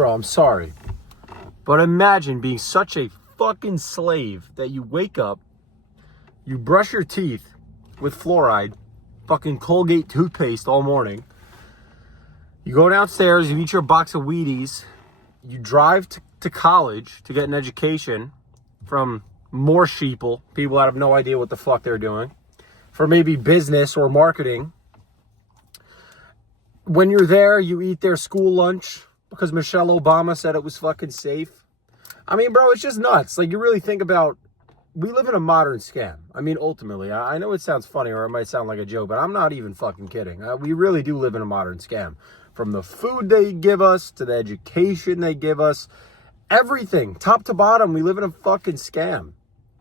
Bro, I'm sorry. But imagine being such a fucking slave that you wake up, you brush your teeth with fluoride, fucking Colgate toothpaste all morning. You go downstairs, you eat your box of Wheaties, you drive to college to get an education from more sheeple, people that have no idea what the fuck they're doing, for maybe business or marketing. When you're there, you eat their school lunch because Michelle Obama said it was fucking safe. I mean, bro, it's just nuts. Like, you really think about, we live in a modern scam. I mean, ultimately, I know it sounds funny or it might sound like a joke, but I'm not even fucking kidding. We really do live in a modern scam. From the food they give us to the education they give us, everything, top to bottom, we live in a fucking scam.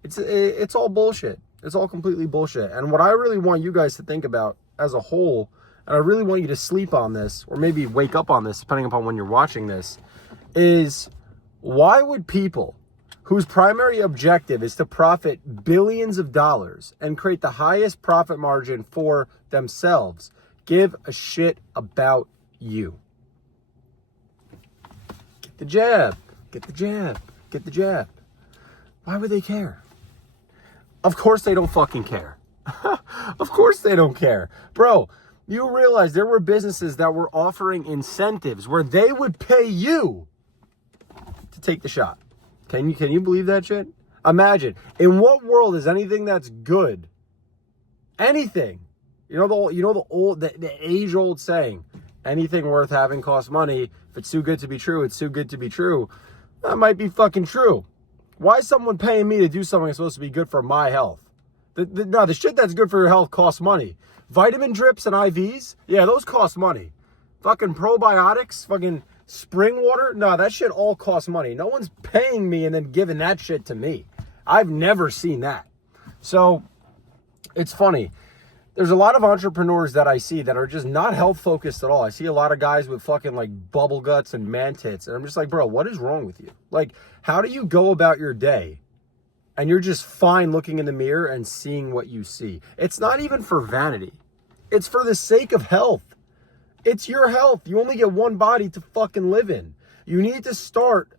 It's all bullshit. It's all completely bullshit. And what I really want you guys to think about as a whole, and I really want you to sleep on this, or maybe wake up on this, depending upon when you're watching this, is why would people whose primary objective is to profit billions of dollars and create the highest profit margin for themselves give a shit about you? Get the jab. Get the jab. Get the jab. Why would they care? Of course they don't fucking care. Of course they don't care. Bro, you realize there were businesses that were offering incentives where they would pay you to take the shot. Can you believe that shit? Imagine, in what world is anything that's good, anything, the age-old saying, anything worth having costs money. If it's too good to be true, it's too good to be true. That might be fucking true. Why is someone paying me to do something that's supposed to be good for my health? The shit that's good for your health costs money. Vitamin drips and IVs, yeah, those cost money. Fucking probiotics, fucking spring water, no, that shit all costs money. No one's paying me and then giving that shit to me. I've never seen that. So, it's funny. There's a lot of entrepreneurs that I see that are just not health focused at all. I see a lot of guys with fucking like bubble guts and man tits. And I'm just like, bro, what is wrong with you? Like, how do you go about your day and you're just fine looking in the mirror and seeing what you see? It's not even for vanity. It's for the sake of health. It's your health. You only get one body to fucking live in. You need to start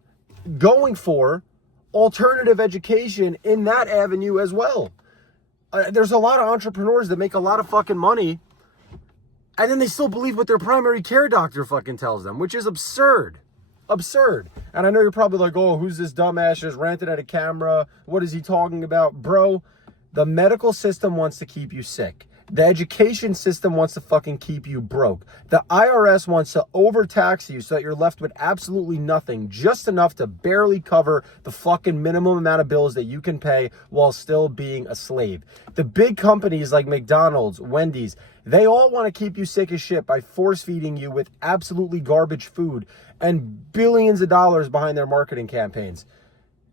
going for alternative education in that avenue as well. There's a lot of entrepreneurs that make a lot of fucking money and then they still believe what their primary care doctor fucking tells them, which is absurd. Absurd. And I know you're probably like, oh, who's this dumbass just ranted at a camera? What is he talking about? Bro, the medical system wants to keep you sick. The education system wants to fucking keep you broke. The IRS wants to overtax you so that you're left with absolutely nothing, just enough to barely cover the fucking minimum amount of bills that you can pay while still being a slave. The big companies like McDonald's, Wendy's, they all want to keep you sick as shit by force feeding you with absolutely garbage food and billions of dollars behind their marketing campaigns.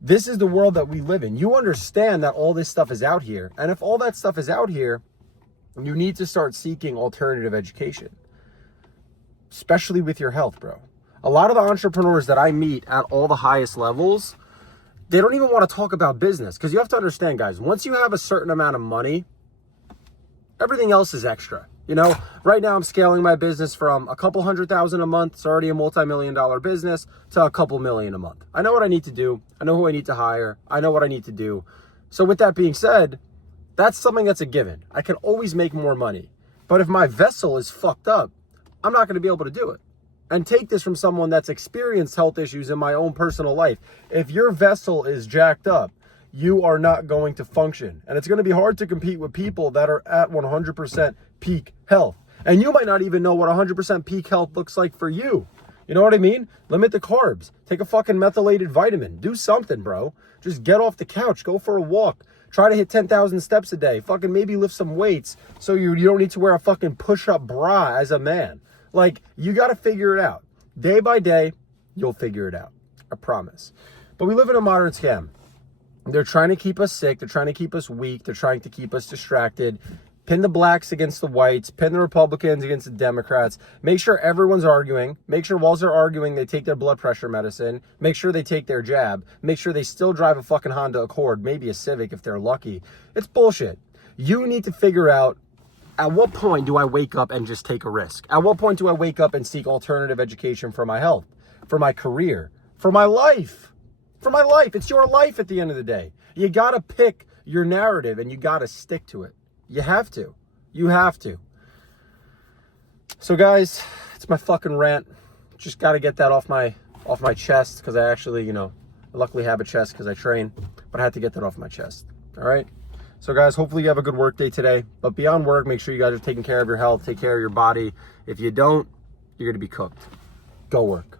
This is the world that we live in. You understand that all this stuff is out here. And if all that stuff is out here, you need to start seeking alternative education, especially with your health, bro. A lot of the entrepreneurs that I meet at all the highest levels, they don't even want to talk about business because you have to understand, guys, once you have a certain amount of money, everything else is extra. You know, right now I'm scaling my business from a couple $100,000 a month, it's already a multi-million-dollar business, to a couple million a month. I know what I need to do. I know who I need to hire. I know what I need to do. So with that being said, that's something that's a given. I can always make more money. But if my vessel is fucked up, I'm not going to be able to do it. And take this from someone that's experienced health issues in my own personal life. If your vessel is jacked up, you are not going to function. And it's going to be hard to compete with people that are at 100% peak health. And you might not even know what 100% peak health looks like for you. You know what I mean? Limit the carbs. Take a fucking methylated vitamin. Do something, bro. Just get off the couch. Go for a walk. Try to hit 10,000 steps a day. Fucking maybe lift some weights so you don't need to wear a fucking push-up bra as a man. Like, you got to figure it out. Day by day, you'll figure it out. I promise. But we live in a modern scam. They're trying to keep us sick. They're trying to keep us weak. They're trying to keep us distracted. Pin the blacks against the whites. Pin the Republicans against the Democrats. Make sure everyone's arguing. Make sure while they're arguing, they take their blood pressure medicine. Make sure they take their jab. Make sure they still drive a fucking Honda Accord, maybe a Civic if they're lucky. It's bullshit. You need to figure out, at what point do I wake up and just take a risk? At what point do I wake up and seek alternative education for my health? for my career, for my life, for my life. It's your life at the end of the day. You got to pick your narrative and you got to stick to it. You have to. You have to. So guys, it's my fucking rant. Just got to get that off my chest because I actually, you know, I luckily have a chest because I train, but I had to get that off my chest. All right. So guys, hopefully you have a good work day today, but beyond work, make sure you guys are taking care of your health, take care of your body. If you don't, you're going to be cooked. Go work.